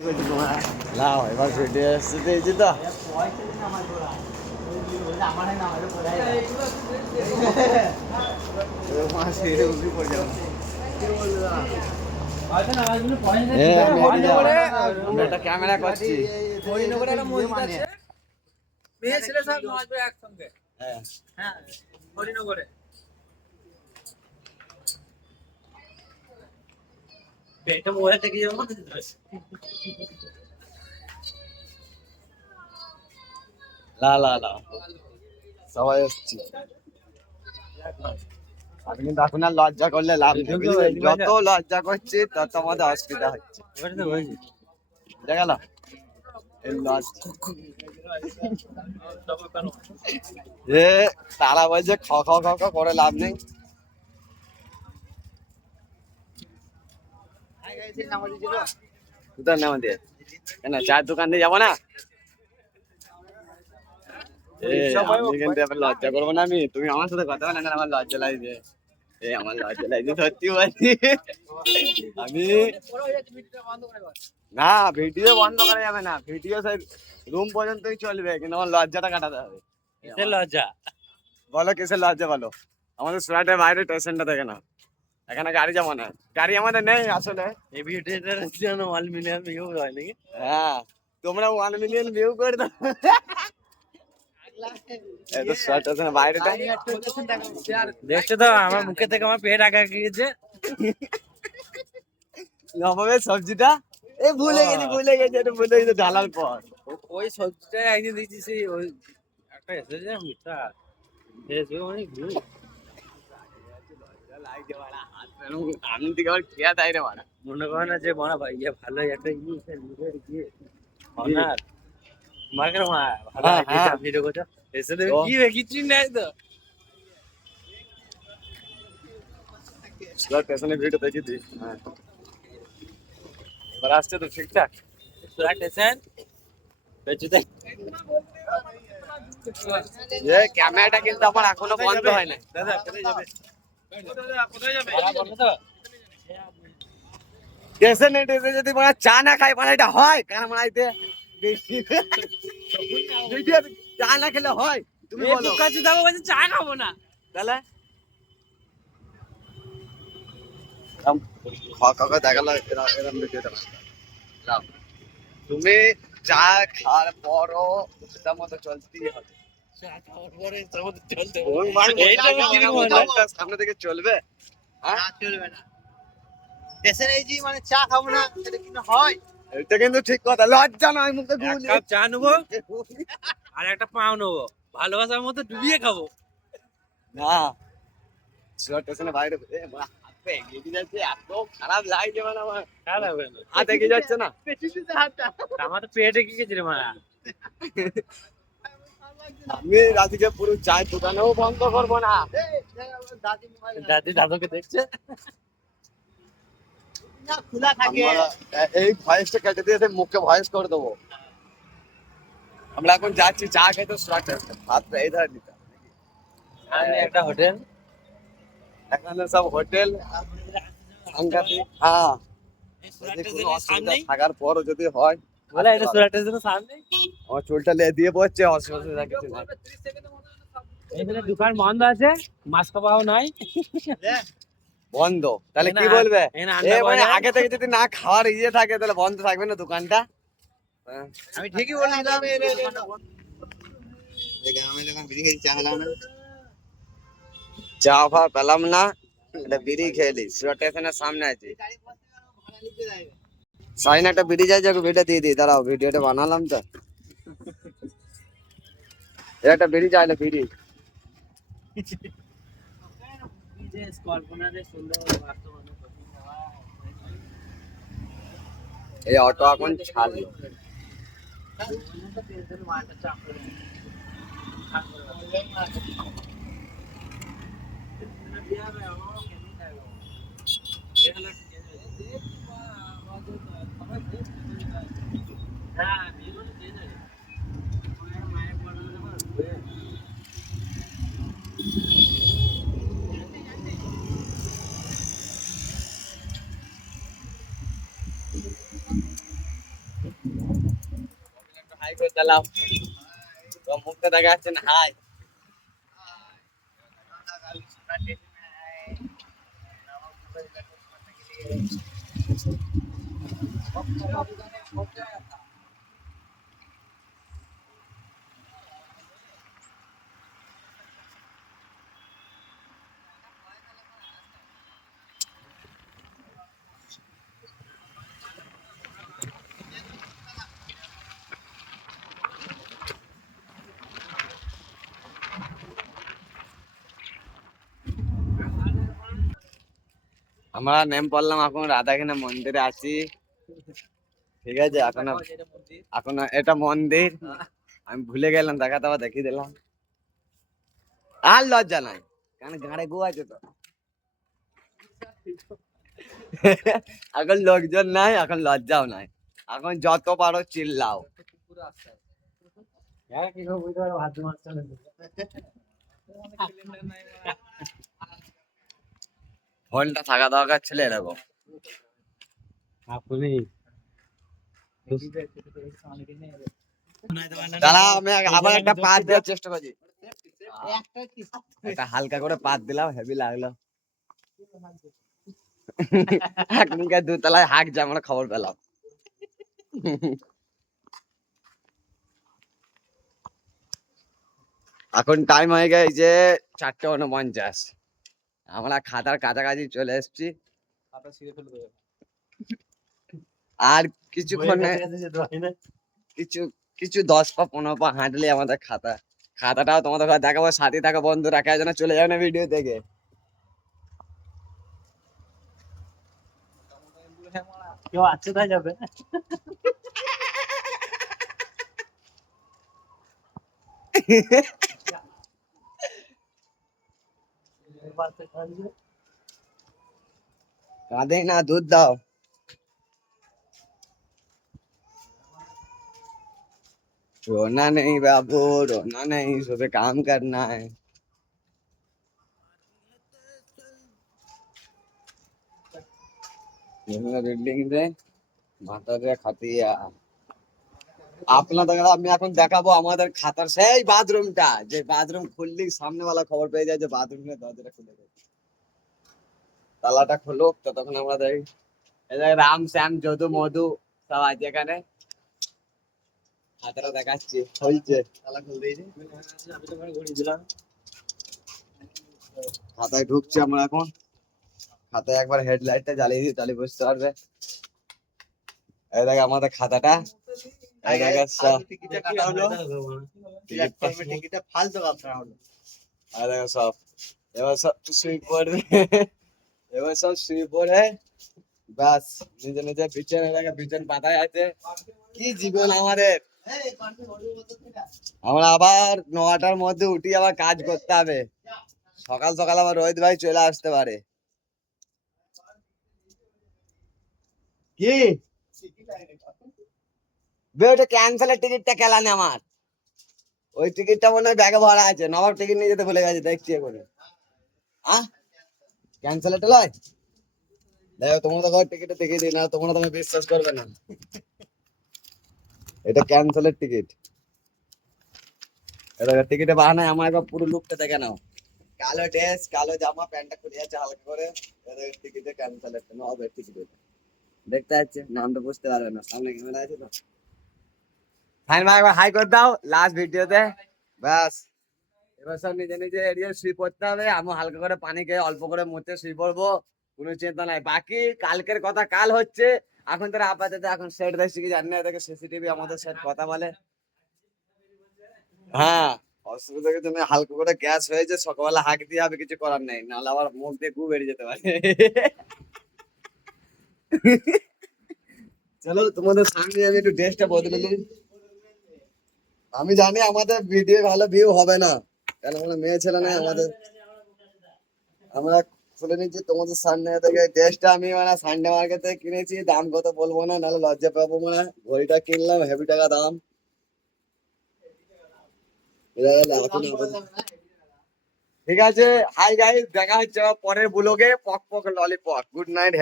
লাও এবার ভিডিও এসে দিয়েছি তো একটা ক্যামেরা করছি মেয়ে ছেলে সব নাচবে একসঙ্গে। হ্যাঁ হরিনগরে পেটে মোড়ে থেকে যাবো। লা লা লা সবাই এসছি আমি কিন্তু এখন আর লজ্জা করলে লাভ নেই বুঝলেন? যত লজ্জা করছি তত আমাদের অসুবিধা হচ্ছে বুঝা গেল এ তারা বলছে খ খ খ খ করে লাভ নেই কোথায় নামা দিয়ে কেন চায়ের দোকান দিয়ে যাবো না আমি কিন্তু এবার লজ্জা করবো না তুমি আমার সাথে কথা বলে না আমার লজ্জা লাগছে আমার লজ্জা লাগছে সত্যি বলছি আমি না ভিডিও বন্ধ করা যাবে না ভিডিও সেই রুম পর্যন্তই চলবে কিন্তু আমার লজ্জাটা কাটাতে হবে কিসের লজ্জা বলো কিসের লজ্জা বলো আমাদের সুরাটের বাইরে স্টেশনটা দেখে না এখানে গাড়ি যাবো না গাড়ি আমাদের নেই আসলে এই ভিডিওটার জন্য 1 মিলিয়ন ভিউ হয় নাকি? হ্যাঁ তোমরা 1 মিলিয়ন ভিউ করে দাও বাইরেটা দেখছো তো আমার মুখে থেকে আমার পেট আগা গিয়েছে নবাবের সবজিটা ভুলে গেছি এটা ভুলে গেছি ঢালার পর ওই সবজিটা একদিন দেখছি সেই ওই একটা এসেছে মিঠা অনেক ভিউ আমি দিকে আবার খেয়া তাই রে মারা মনে করে না যে মারা ভাই ভালো একটা গিয়ে অনার মার্কের মা ভালো ভিডিও করছো এসে কি কিছু নাই তো স্টেশনে ভিডিও দেখি দি এবার আসছে তো ঠিকঠাক সুরাট স্টেশন ক্যামেরাটা কিন্তু আমার এখনো বন্ধ হয় না দাদা কোথায় যাবে স্টেশনে যদি মানে চা না খাই মানে এটা হয় কেন মানাইতে চা না খেলে হয় তুমি বলো চা খাবো না তাহলে দেখালো এরকম ভিডিওটা তুমি চা খাওয়ার পরও সেটার মতো চলতেই হবে সামনে থেকে চলবে চলবে না মানে চা খাবো না এটা কিন্তু হয় এটা কিন্তু ঠিক কথা লজ্জা নয় মুখে চা নেবো আর একটা পাও নেবো ভালোবাসার মতো ডুবিয়ে খাবো না স্টেশনে বাইরে এত খারাপ লাগছে মানে আমার হাত এগিয়ে যাচ্ছে না আমার তো পেটে কি গেছে রে মারা আমি রাধিকে পুরো চায়ের দোকানেও বন্ধ করবো না দাদুকে দেখছে খোলা থাকে এই ভয়েসটা কেটে দিয়ে মুখে ভয়েস করে দেবো আমরা এখন যাচ্ছি চা খেতে হাতটা এই ধারে দিতে একটা হোটেল এখানে সব হোটেল হ্যাঁ থাকার পরও যদি হয় আমার চুলটা দিয়ে পড়ছে অসুবিধা কিছু নাই এখানে দোকান বন্ধ আছে মাস্ক পাওয়া নাই বন্ধ তাহলে কি বলবে মানে আগে থেকে যদি না খাওয়ার ইয়ে থাকে তাহলে বন্ধ থাকবে না দোকানটা আমি ঠিকই বললাম চা ফা পেলাম না এটা বিড়ি খেলি স্টেশনের সামনে আছে সাইন একটা বিড়ি যাই যাকে ভিডিও দিয়ে দিই দাঁড়াও ভিডিওটা বানালাম তো একটা বিড়ি চাইলে বিড়ি এই অটো এখন ছাড়লো হাই করে চালাও, তো মুখটা দেখা যাচ্ছে না। হাই আমরা নেম পড়লাম, এখন রাধাকিনা মন্দিরে আছি। ঠিক আছে, এখন এখন এটা মন্দির, আমি ভুলে গেলাম দেখাতে, আবার দেখিয়ে দিলাম। আর লজ্জা নাই, কারণ গাড়ে গু আছে তো। এখন লোকজন নাই, এখন লজ্জাও নাই, এখন যত পারো চিল্লাও। ফোনটা থাকা দরকার ছিল এরকম। দাঁড়া, আমি আবার একটা পাত দেওয়ার চেষ্টা করছি। একটা হালকা করে পাত দিলাম, হেভি লাগলো। এখনকার দুতলায় হাঁক যে আমরা খবর পেলাম। এখন টাইম হয়ে গেছে 4:49, আমরা খাতার কাছাকাছি চলে এসেছি। আর কিছুক্ষণে কিছু কিছু 10 পা 15 পা হাঁটলে আমাদের খাতাটাও তোমাদের ঘরে দেখাবো। সাথে থাকা বন্ধুরা কেউ যেন চলে যাবে না ভিডিও দেখে। কেউ আছে তাই যাবে। কাঁদে না, দুধ দাও। रोना नहीं बाबू, रोना नहीं, सुबह काम करना है। বিল্ডিং রে মাথা দিয়ে খাতিয়া। আপনাদের আমি এখন দেখাবো আমাদের খাতার সেই বাথরুমটা, যে বাথরুম খুললি সামনেওয়ালা খবর পেয়ে যায় যে বাথরুমের দরজাটা খুলে গেছে। তালাটা খুলুক, ততক্ষণ আমরা দেখি। এই যে রাম শ্যাম যদু মধু সব আছে এখানে। খাতাটা দেখাচ্ছি, খুলছে। তালা খুল দিয়েছি, খাতায় ঢুকছে আমরা এখন। খাতায় একবার হেডলাইটটা জ্বালিয়ে দিই, তাহলে বুঝতে পারবে। এই দেখ আমাদের খাতাটা, এই দেখে সব সব এবার সব শুয়ে পড়বে। এবার সব শুয়ে পড়ে বাস নিজে নিজে বিছানা জায়গা বিছান পাতায় আছে। কি জীবন আমাদের! আমরা আবার 9টার মধ্যে উঠি, আবার কাজ করতে হবে। সকাল সকাল আবার রোহিত ভাই চলে আসতে পারে। কি ওটা ক্যান্সেলের টিকিটটা কেলানে আমার, ওই টিকিটটা মনে হয় ব্যাগে ভরা আছে। নবাব টিকিট নিয়ে যেতে ভুলে গেছে, দেখছি এখানে। হ্যাঁ, ক্যান্সেলের লয়। দেখো তোমরা তো ঘর টিকিটে দেখিয়ে দিই না, তোমরা তুমি বিশ্বাস করবে না। এটা ক্যান্সেলের টিকিট। এটা টিকিটে বাহানায় আমার একবার পুরো লুকটা দেখে নাও। কালো ড্রেস, কালো জামা, প্যান্টটা খুলে যাচ্ছে হালকা করে। টিকিটে ক্যান্সেলের নবাবের টিকিট দেখতে যাচ্ছে, নাম তো বুঝতে পারবে না, সামনে ক্যামেরা আছে তো। ফাইন ভাই একবার হাই করে দাও লাস্ট ভিডিওতে। ব্যাস, এবার সব নিজে নিজে এরিয়া শুয়ে পড়তে হবে। আমি হালকা করে পানি খেয়ে অল্প করে মুছে শুয়ে পড়বো, কোনো চিন্তা নাই। বাকি কালকের কথা কাল হচ্ছে। এখন তারা আপাতত এখন সেট দেখছি কি জানি না, এটাকে সিসিটিভি আমাদের সেট কথা বলে। হ্যাঁ, অসুবিধা কিছু নেই, হালকা করে গ্যাস হয়েছে, সকালবেলা হাঁক দিয়ে হবে, কিছু করার নেই, নাহলে আবার মুখ দিয়ে গু বেরিয়ে যেতে পারে। চলো তোমাদের সামনে আমি একটু ড্রেসটা বদলে নিই। আমি জানি আমাদের ভিডিও ভালো ভিউ হবে না, কারণ আমরা মেয়ে ছেলে নাই আমাদের। আমরা খুলে নিচ্ছি তোমাদের সামনে থেকে ড্রেসটা। আমি মানে সানডে মার্কেট থেকে কিনেছি, দাম কত বলবো না, নাহলে লজ্জা পাবো। মানে ঘড়িটা কিনলাম হেভি টাকা দাম। ঠিক আছে, হাই গাইস, দেখা হচ্ছে পরের ব্লগে। পক পক ললিপপ, গুড নাইট।